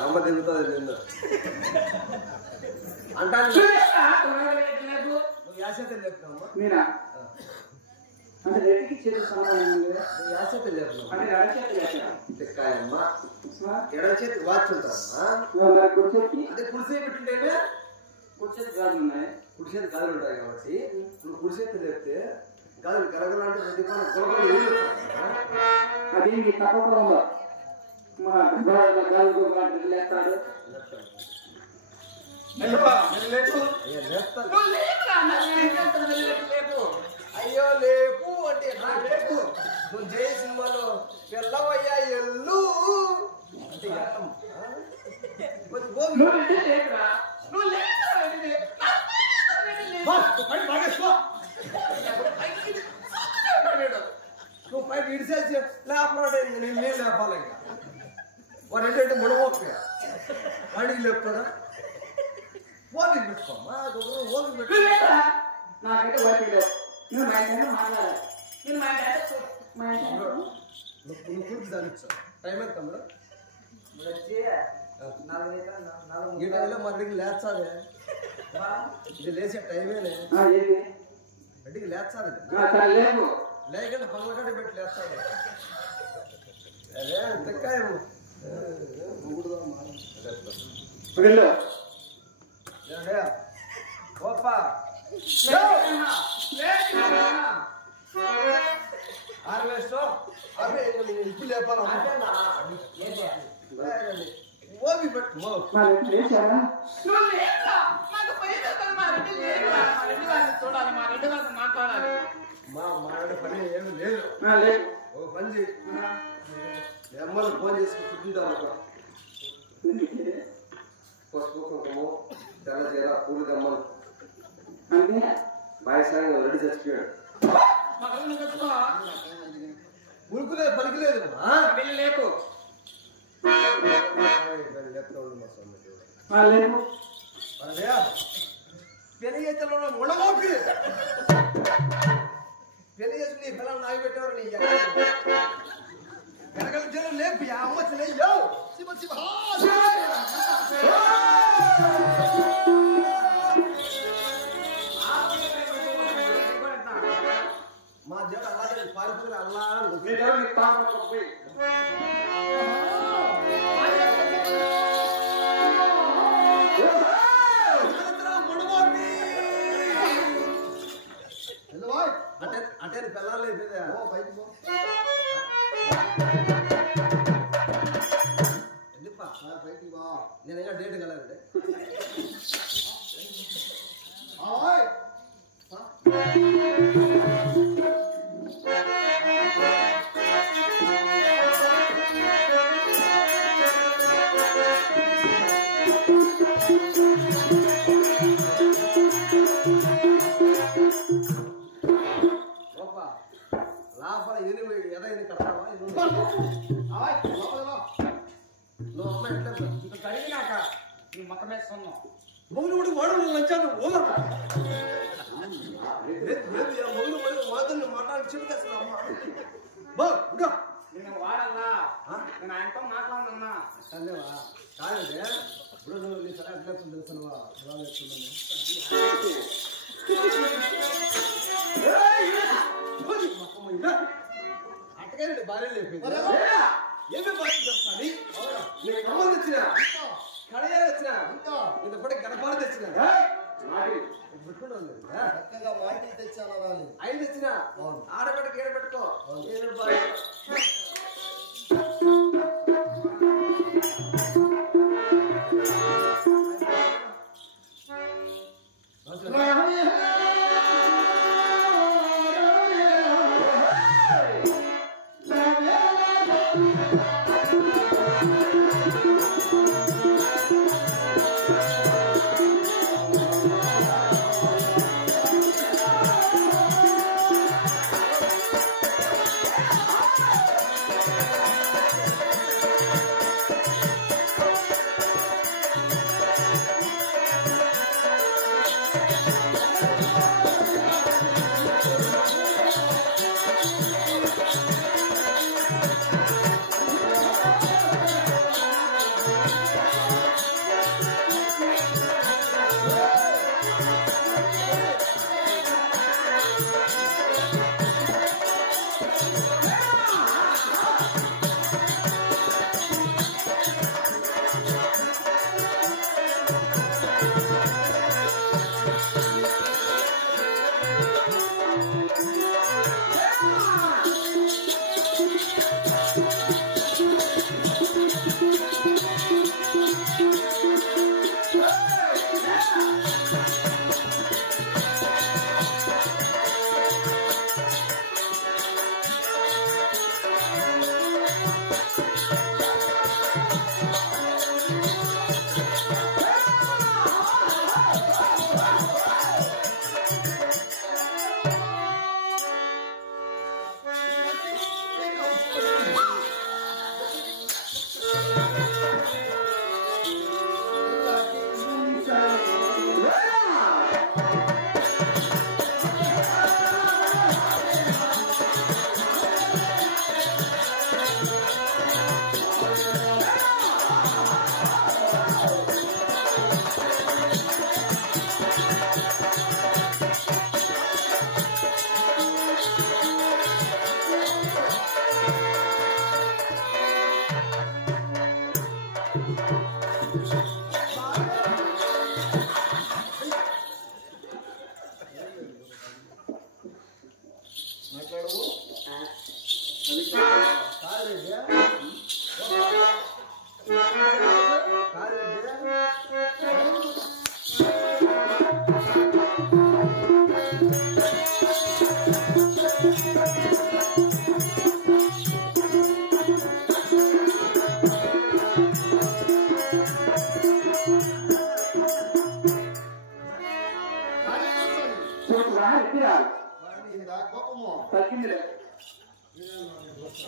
అమ్మ తిరుగుతుంది నిన్ను అంటాను యాసతే లేపుతామ్మా మీరా అంటే రెడ్డికి చేస్తున్నాను యాసతే లేపుతాం అంటే కాయమ్మా ఎడ చేతి వాచ్ ఉంటామ్మా అంటే కుడిసే పెట్టింటేనే కుర్చీ గాజులు ఉన్నాయి కుడిసేది గాజులు ఉంటాయి కాబట్టి నువ్వు కుడిసేది లేపితే గాజులు గలగలంటే అది తప్పకుండా ఉందో మా గాజులు లేస్తాడు అయ్యో లేపు అంటే లేపు నువ్వు జయ సినిమాలో వెళ్ళవయ్యా ఎల్లు అంటే నువ్వు పైకి ఇడిసేసి లేపరాడే నేను లేపాలి ఇంకా వాడు ఏంటంటే ముడమోకపోయా వాడికి లేపుతాడా ఓపిక పెట్టుకోమ్మా ఓపిక పెట్టు నాకైతే ఓపిక లేదు నువ్వు మా ఇంట్లో మాట్లాడాలి నేను నువ్వు కూర్చు దానిచ్చు టైం ఎంత తమ్ముడు ఈ టైంలో మనకి లేచాలి ఇది లేచే టైమేనే రెడ్డికి లేచాలి లేకుండా పనులకాడ పెట్టి లేచాలి అదే తెక్కాయ ఓపా ఇప్పుడు లేపాలి ఓపి పెట్టు మా మాట్లాడే పని ఏమి లేదు ఓ పని చేయి అమ్మలకు ఫోన్ చేసి కుట్టింటాం పసుపు కుంకుమ తెల్ల చీర పూలు దమ్మలు బాయసాంగ రెడీ చచ్చిపోయాడు ఉరుకులేదు పలికిలేదు లేపు పెళ్లి చేతిలో ముడమోపి పెళ్లి చేసి నీ పిల్లలు నాగి పెట్టేవారు నీ వెనకల జనం లేపి అమ్మ చెయ్యో శివ శివ మా జడ అలాగే పారిపోయి అల్లా అంటే పిల్లలు అయిపోయిందా ఎందుకు బయటికి బా నేను ఇంకా డేట్ కలగండి లాభాల ఎదైంది కడతావా నువ్వు అమ్మ ఎట్లా ఇంకా కడిగినాక నీ మొక్క మీద సున్నావు మొగుడు కూడా వాడు లంచాను మొగుడు వాదన మాట్లాడి చెబుతాను అమ్మ బా నేను వాడల్లా నేను ఆయనతో మాట్లాడన్నా సందేవా కాదంటే ఇప్పుడు నువ్వు నీ సరే అట్లా తెలుసువా ఎలా వేస్తున్నాను అట్టగానే భార్య లేపింది ఏమి భార్య చెప్తాను నీకు అమ్మ తెచ్చిన కడయాలు వచ్చిన ఇంత కూడా గడపాడ తెచ్చిన ఐదు తెచ్చిన ఆడబెట్టకు ఏడబెట్టుకో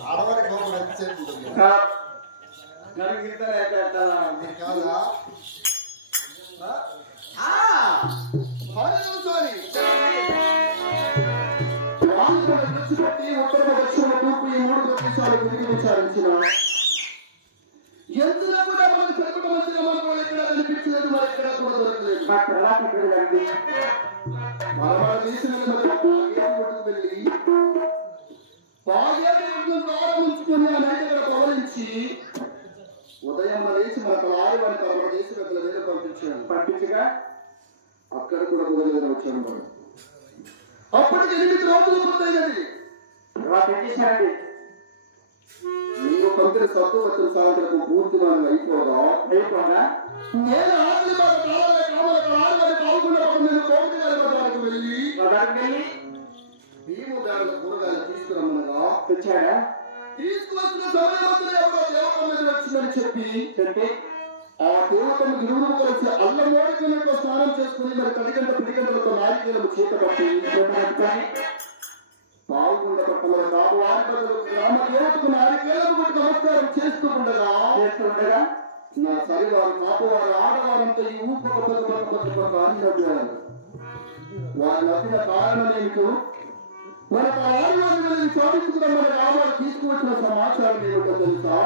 ఆడవారి కోపం ఎంతసేపు ఉంటుంది కాదా విచారించిన ఎందులో కూడా మనకు సరిపడ మంచిగా మనకు ఎక్కడ కనిపించలేదు మరి ఎక్కడ కూడా దొరకలేదు మన తీసిన వెళ్ళి భాగ్యాన్ని ప్రారంభించుకుని ఆ నైట్ ఇక్కడ పవలించి ఉదయం లేచి మనకు ఆడవాడిని అక్కడ చేసి అక్కడ వేరే పంపించగా అక్కడ కూడా మొదలుగా వచ్చాను మనం అప్పటికి 8 రోజులు పూర్తయినది నీకు పంపిన సత్తువత్తుల సాయంత్రం పూర్తిగా అయిపోదా నేను ఆటలు ఆడవాడి పాల్గొన్నప్పుడు నేను కోటి గారి వెళ్ళి భీము గారి కూరగాయలు తీసుకురమ్మనగా తెచ్చాడా తీసుకువచ్చిన సమయంలో ఎవరో దేవత మీద వచ్చిందని చెప్పి ఆ దేవతను ఇరువురు కలిసి అల్లం ఓడిపోయినట్లు స్నానం చేసుకుని మరి పిడిగంటలతో నారికేలను చేత పట్టి పాల్గొండ పట్టణ కాపు ఆడపడులు గ్రామ దేవతకు నారికేలను కూడా నమస్కారం చేస్తూ ఉండగా నా సరివారు కాపువారు ఆడవారంతా ఈ ఊపక వారు నచ్చిన కారణం ఏమిటో మనకు ఆడవారిని సాధించుకున్న మన రావాలి తీసుకువచ్చిన సమాచారం ఏమిటో తెలుసా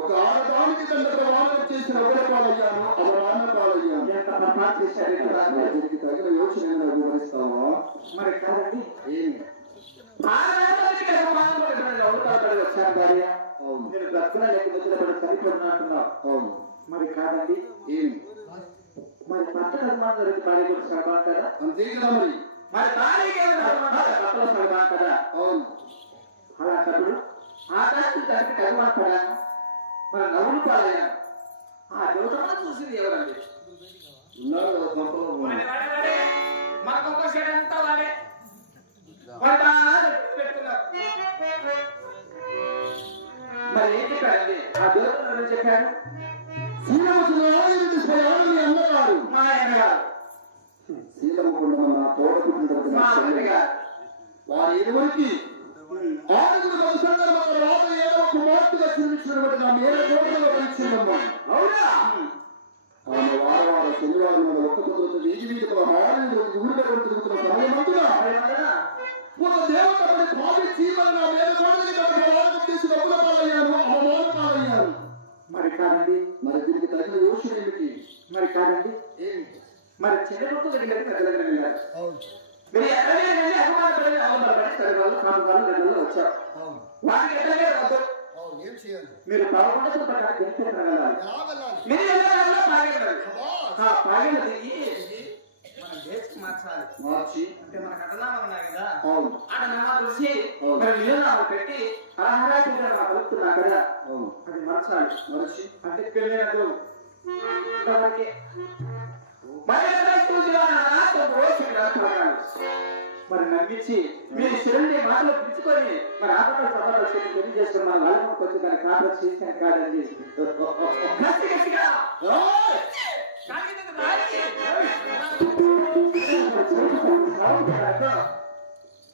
ఒక ఆడదానికి తండ్రి వాదన చేసిన పాలయ్యాను అవమాన పాలయ్యాను దీనికి తగిన యోచన వివరిస్తావా మరి కాదండి ఏమి వచ్చాను భార్య అవును నేను దక్కున లేకపోతే సరిపడినట్టున్నావు అవును మరి కాదండి ఏమి మరి భర్తకు అభిమానం జరిగితే భార్య కూడా సగభాగం కదా? అంతే కదా మరి. మరి భార్యకి భర్తలో సగభాగం కదా? అవును. అలాంటప్పుడు ఆకాశం తండ్రికి అభిమానం పడాను, మన నవ్వులు పాలయ్యాను. ఆ దేవతను చూసింది ఎవరండి? ఉన్నారు కదా కొంతలో. మనకు ఒక సైడ్ అంతా వాడే పెట్టుకున్నారు. మరి ఏం చెప్పారండి ఆ దేవతను? చెప్పారు అన్నగారు మా అన్నగారు శీలముకున్న తోడబుట్టిన వారి ఇరువురికి 6 సందర్భంగా రాత 7వ కుమార్తెగా చూపించినటువంటి నా మేర కోటలో పరీక్షిందమ్మా. అవునా? ఆమె వారవార శనివారం మీద ఒక్క పొద్దు వీధిలో 6 రోజు ఊరిలో తిరుగుతున్న సమయమంతుగా ఒక దేవతని భావించి మరి నా మేర కోటకి తీసి డబ్బుల పాలయ్యాను, అవమాన పాలయ్యాను. మరి కాదండి, మరి దీనికి తగిన యోచన ఏమిటి? మరి కాదండి, ఏమిటి? మరి చిన్నకొట్టు దగ్గర పెద్ద దగ్గర వెళ్ళారు. మీరు ఎక్కడైనా అభిమానపడి అవమానపడి తల్లివాళ్ళు కాపుగాళ్ళు దగ్గరలో వచ్చారు. వాటికి ఎక్కడే వద్దు. ఏం చేయాలి? మీరు 11 ప్రకారం వెళ్ళాలి. మీరు వెళ్ళాలి పాగేళ్ళు తిరిగి మన డేట్స్ మార్చి అంటే మన కథనామాలు ఉన్నాయి కదా, అక్కడ నమ్మా చూసి మరి నియోజనాలు పెట్టి అలహరా కలుపుతున్నా కదా, అది మరచి అంటే పెళ్ళినట్టు మరి నమ్మించి మీరు శివుని మాటలు పిలుచుకొని మరి ఆపట సభలో పెళ్లి చేసుకుని మన వాళ్ళకి వచ్చి దాన్ని కాంట్రాక్ట్ చేసాను కాదండి.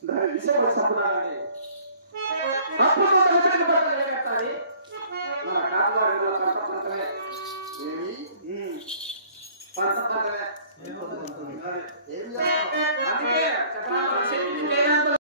దాని విషయం సంపదాలండి అప్పుడు మన కాపుగారు పంతమే అందుకే చెప్పాలి